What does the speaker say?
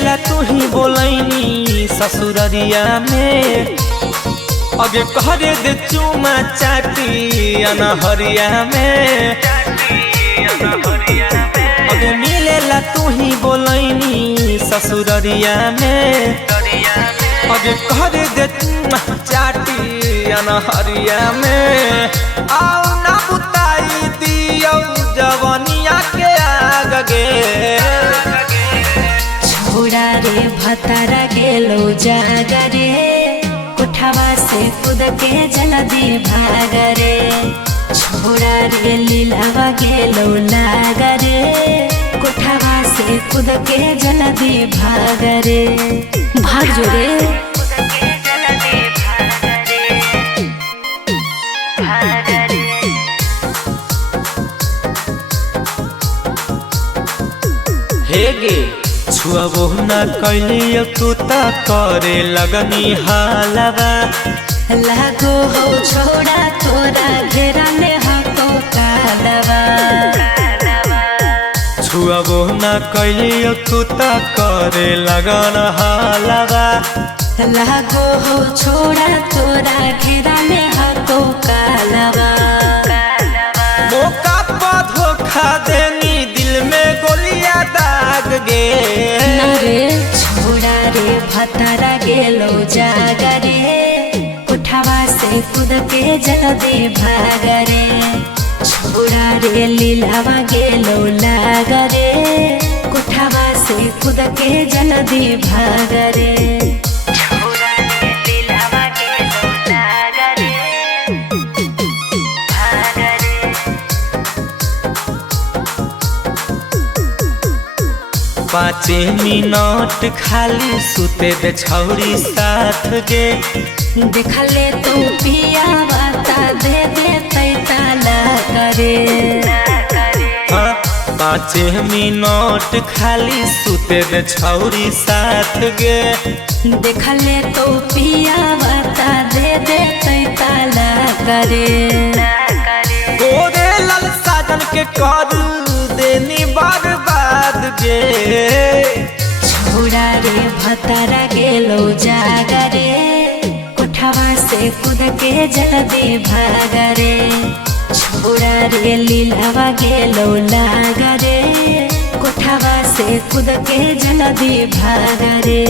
मिलेला तू ही बोलैनी ससुररिया में अगे कहरे दे चुमा चाटी अनहरिया में अगे मिलेला तू ही बोलैनी ससुररिया में अगे कहरे दे चुमा चाटी अनहरिया में आओ ना बुताई दियो जवनिया के आगे छोड़ा रे भतारा गेलो जागा रे उठावा से कूद के जल्दी भाग रे छोड़ा रे लीलावा गेलो लागा रे उठावा से कूद के जल्दी भाग रे भाग जो रे हेगे छुआबो न कैलियो तू त करे लगनी हालवा लागो हो छोड़ा तोरा घेरा में हको कालवा छुआबो न कैलियो तू त करे लगन हालवा लागो हो छोड़ा तोरा घेरा में हको कालवा मौका पर धोखा देनी दिल में गोलियां दाग गे रे छोड़ा रे भतारा गेलो जागा रे उठावा से कूद के जल्दी भाग रे छोड़ा रे लीलावा गेलो लागा रे उठावा से कूद के जल्दी भाग रे पाँचे मिनट खाली सुते दे छौरी साथ गे देखले तू पिया बाता दे दे ताला करे हाँ, पाँचे मिनट खाली सुते दे छौरी साथ गे देखले तो पिया बाता दे दे ताला करे तोरे लाल साजन के कर देनी बर्बाद गे छोड़ा रे भतारा गेलो जागा रे उठावा से कूद के जल्दी भाग रे छोड़ा रे लीलावा गेलो लागा रे उठावा से कूद के जल्दी भाग रे।